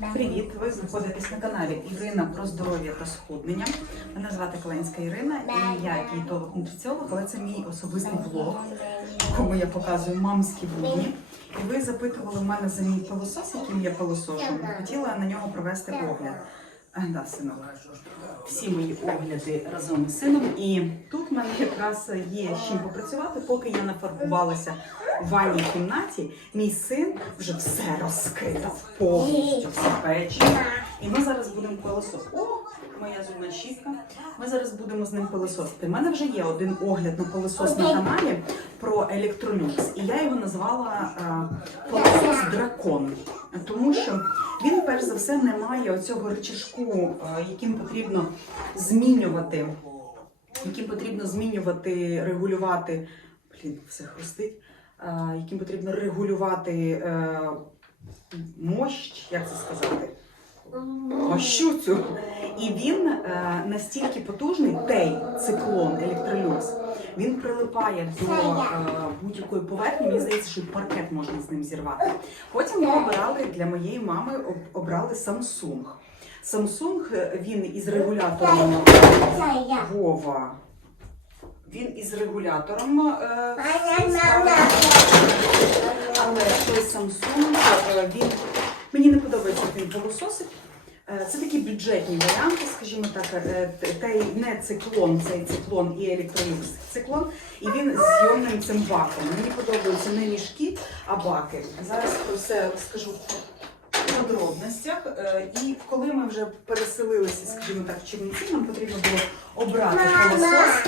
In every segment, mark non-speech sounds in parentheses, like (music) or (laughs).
Привіт! Ви знаходитесь на каналі Ірина про здоров'я та схуднення. Мене звати Каленська Ірина і я дієтолог нутриціолог, але це мій особистий влог, в якому я показую мамські будні. І ви запитували в мене за мій пилосос, яким я пилосошу. Хотіла на нього провести огляд. Да, синок. Всі мої огляди разом із сином. І тут в мене якраз є з чим попрацювати, поки я нафарбувалася в ванній кімнаті. Мій син вже все розкидав повністю, все печиво. І ми зараз будемо колесо. О, моя зубна щітка. Ми зараз будемо з ним пилососити. У мене вже є один огляд на пилосос на каналі про електролюкс. І я його назвала е, пилосос дракон. Тому що він, перш за все, не має оцього рычажку, е, яким потрібно змінювати, яким потрібно змінювати, регулювати. Блін, все хрустить. е, Яким потрібно регулювати мощ, як це сказати? Мощу цю. І він е, настільки потужний, той циклон електролюкс, він прилипає до е, будь-якої поверхні. Мені здається, що і паркет можна з ним зірвати. Потім ми обирали для моєї мами об- обрали Samsung. Samsung е, він із регулятором Вова. Він із регулятором. Е, але той Samsung, е, він мені не подобається, він пилососить. Е, Це такі бюджетні варіанти, скажімо так, е, та й не циклон, цей циклон і електролюкс циклон, і він з зйомним цим баком. Мені подобаються не мішки, а баки. Зараз про все розкажу в подробностях. Е, І коли ми вже переселилися, скажімо так, в Чернівці, нам потрібно було обрати пилосос.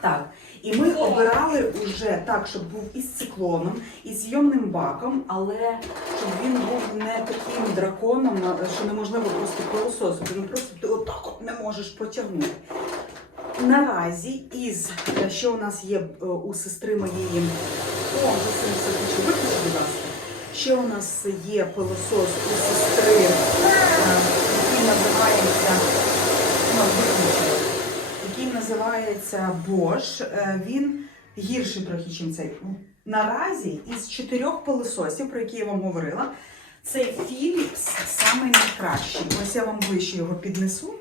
Так, і ми обирали вже так, щоб був із циклоном, із зйомним баком, але щоб він був не таким драконом, що неможливо просто пилососити. Ну просто ти отак от не можеш потягнути. Наразі із е, що у нас є е, у сестри моєї, о, вже син все хоче виключити, будь ласка. Ще у нас є пилосос у сестри, е, який називається ну, виключила який називається Bosch. Е, Він гірший трохи, ніж цей. Наразі із чотирьох пилососів, про які я вам говорила, цей Philips самий найкращий. Ось я вам ближче його піднесу.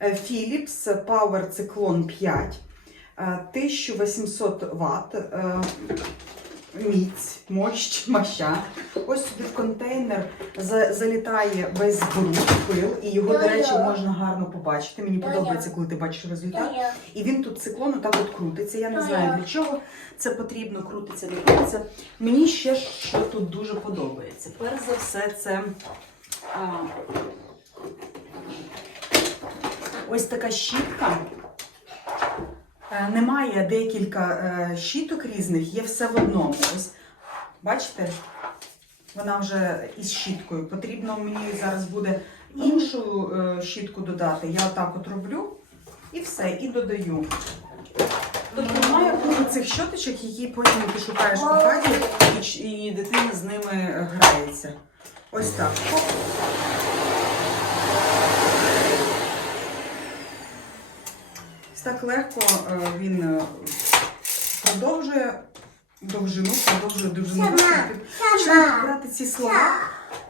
Е, Philips Power Cyclone 5, е, 1800 Вт. Міць, мощ, моща. Ось сюди в контейнер за- залітає весь бруд, пил, і його, до речі, можна гарно побачити. Мені подобається, коли ти бачиш результат. І він тут циклон отак от крутиться. Я не знаю для чого це потрібно, крутиться, не крутиться. Мені ще що тут дуже подобається. Перш за все, це а, ось така щітка. Е, Немає декілька е, щіток різних, є все в одному. Ось бачите, вона вже із щіткою. Потрібно мені зараз буде іншу е, щітку додати. Я отак от роблю і все, і додаю. Тобто немає цих щоточок, які потім ти шукаєш по хаті, і, і дитина з ними грається. Ось так. Так легко е, він е, продовжує довжину, продовжує довжину. Починаю брати ці слова,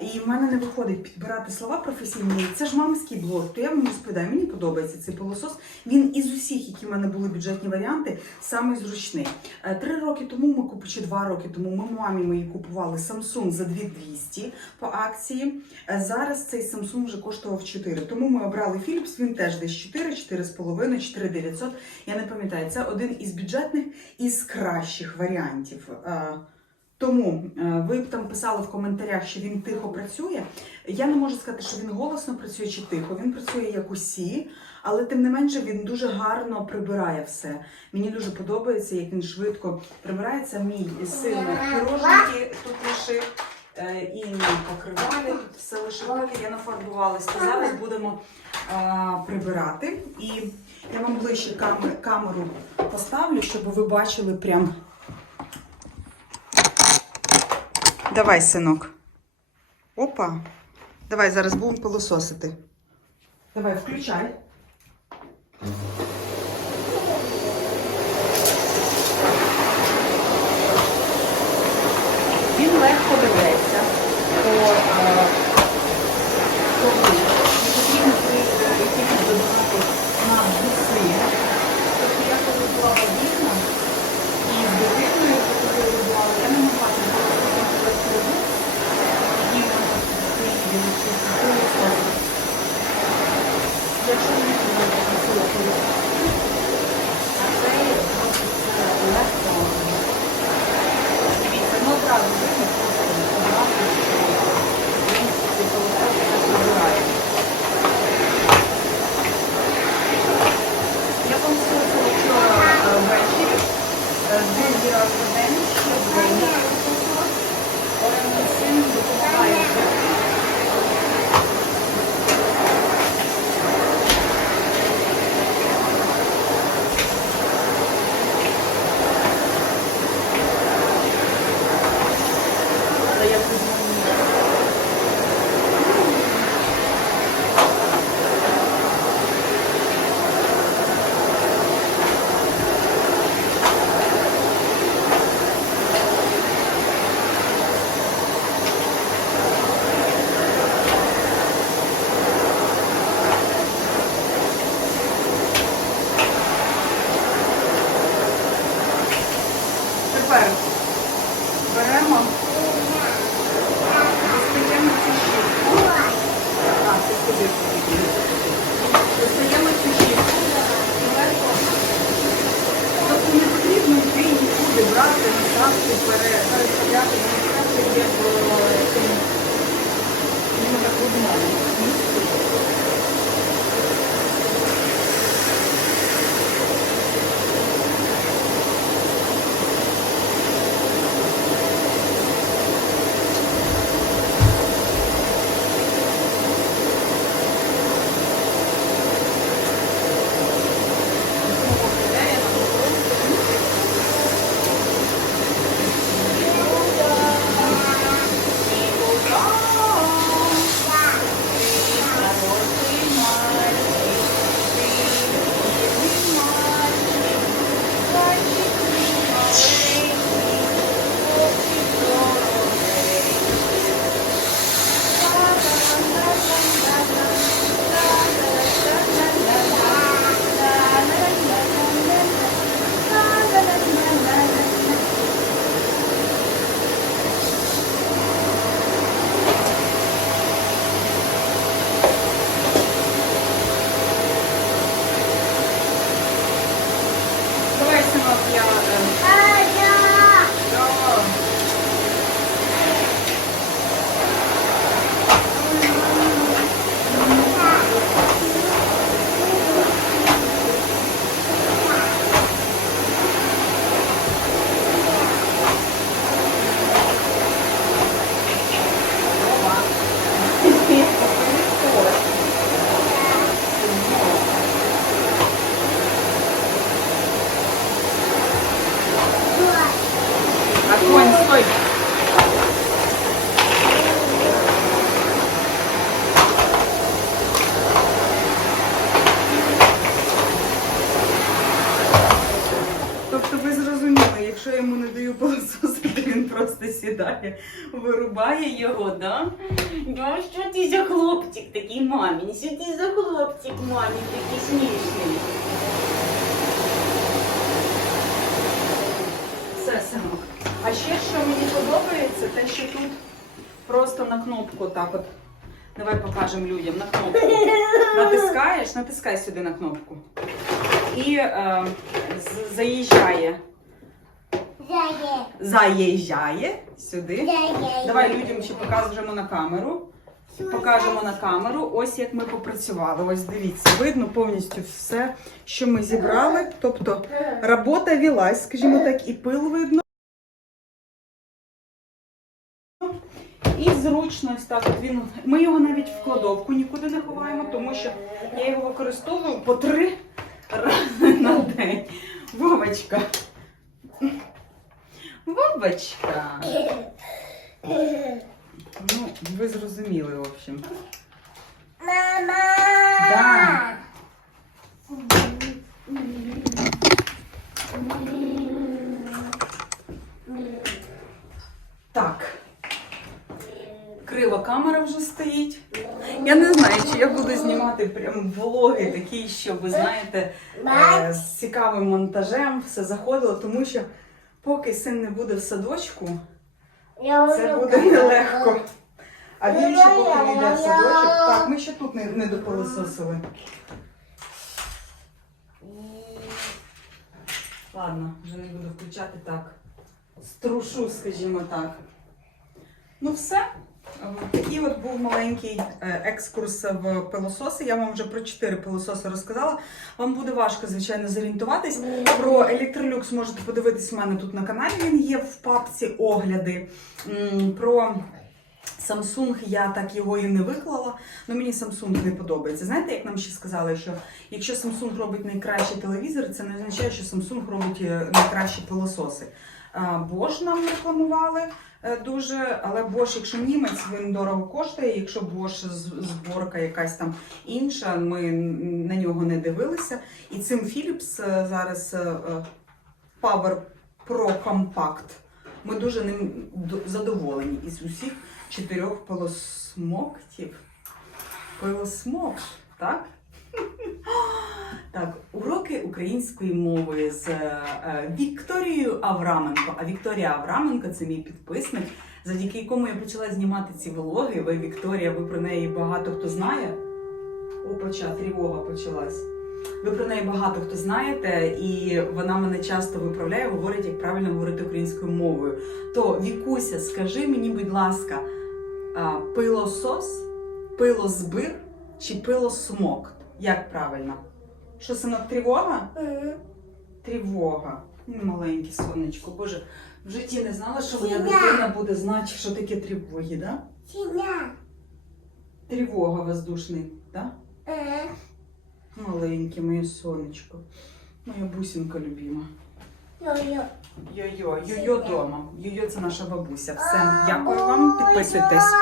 і в мене не виходить підбирати слова професійні. Це ж мамський блог, то я вам розповідаю, мені подобається цей пилосос. Він із усіх, які в мене були бюджетні варіанти, самий зручний. Е, Три роки тому ми купили, чи два роки тому ми мамі мої купували Samsung за 2200 по акції. Е, Зараз цей Samsung вже коштував 4. Тому ми обрали Philips, він теж десь 4, 4,5, 4900. Я не пам'ятаю, це один із бюджетних із кращих варіантів. Е, Тому е, ви б там писали в коментарях, що він тихо працює. Я не можу сказати, що він голосно працює чи тихо. Він працює як усі, але тим не менше він дуже гарно прибирає все. Мені дуже подобається, як він швидко прибирає. Це мій син пірожники тут лишив. е, І на покривалі тут все. Поки я нафарбувалася. Зараз будемо а, прибирати. І я вам ближче камеру поставлю, щоб ви бачили прям. Давай, синок. Опа. Давай зараз будемо пилососити. Давай, включай. Він легко Ой. Тобто ви зрозуміли, якщо я йому не даю пилососик, (laughs) він просто сідає, вирубає його, да? Ну, що ти за хлопчик такий мамінь, Що ти за хлопчик мамін такий смішний? Просто на кнопку так от. Давай покажемо людям на кнопку. Натискаєш, натискай сюди на кнопку. І е, заїжджає. Заїжджає сюди. Давай людям ще покажемо на камеру. Покажемо на камеру. Ось як ми попрацювали. Ось дивіться, видно повністю все, що ми зібрали. Тобто робота вілась, скажімо так, і пил видно. Зручно ось так. От він. Ми його навіть в кладовку нікуди не ховаємо, тому що я його використовую по три рази на день. Вовочка. Вовочка. Ну, ви зрозуміли, в общем. Мама. Да. Так. Крива камера вже стоїть. Я не знаю, чи я буду знімати прям влоги такі, що ви знаєте, е, з цікавим монтажем все заходило, тому що поки син не буде в садочку, це буде нелегко. А він ще поки не йде в садочок. Так, ми ще тут не, не допилисосили. Ладно, вже не буду включати так. Струшу, скажімо так. Ну все. Такий от був маленький е, екскурс в пилососи. Я вам вже про чотири пилососи розказала. Вам буде важко, звичайно, зорієнтуватись. Про Electrolux можете подивитись у мене тут на каналі. Він є в папці огляди. Про Samsung я так його і не виклала. Ну мені Samsung не подобається. Знаєте, як нам ще сказали, що якщо Samsung робить найкращий телевізор, це не означає, що Samsung робить е, найкращі пилососи. Bosch нам рекламували е, дуже, але Bosch, якщо німець, він дорого коштує. Якщо Bosch зборка якась там інша, ми на нього не дивилися. І цим Philips е, зараз е, Power Pro Compact. Ми дуже ним задоволені із усіх чотирьох пилосмоктів. Пилосмок, так? (laughs) Так, уроки української мови з е, е, Вікторією Авраменко. А Вікторія Авраменко це мій підписник, завдяки якому я почала знімати ці влоги. Ви, Вікторія, ви про неї багато хто знає. Опача, тривога почалась. Ви про неї багато хто знаєте, і вона мене часто виправляє, говорить, як правильно говорити українською мовою. То Вікуся, скажи мені, будь ласка, пилосос, пилозбир чи пилосмок? Як правильно? Що синок тривога? Тривога. Ну, Маленьке сонечко. Боже, в житті не знала, що моя дитина буде знати, що таке тривоги, да? Сіня. Тривога воздушний, да? Е. Маленьке моє сонечко. Моя бусинка любима. Йо-йо. Йо-йо, йо-йо дома. Йо-йо це наша бабуся. Все, дякую вам, підписуйтесь.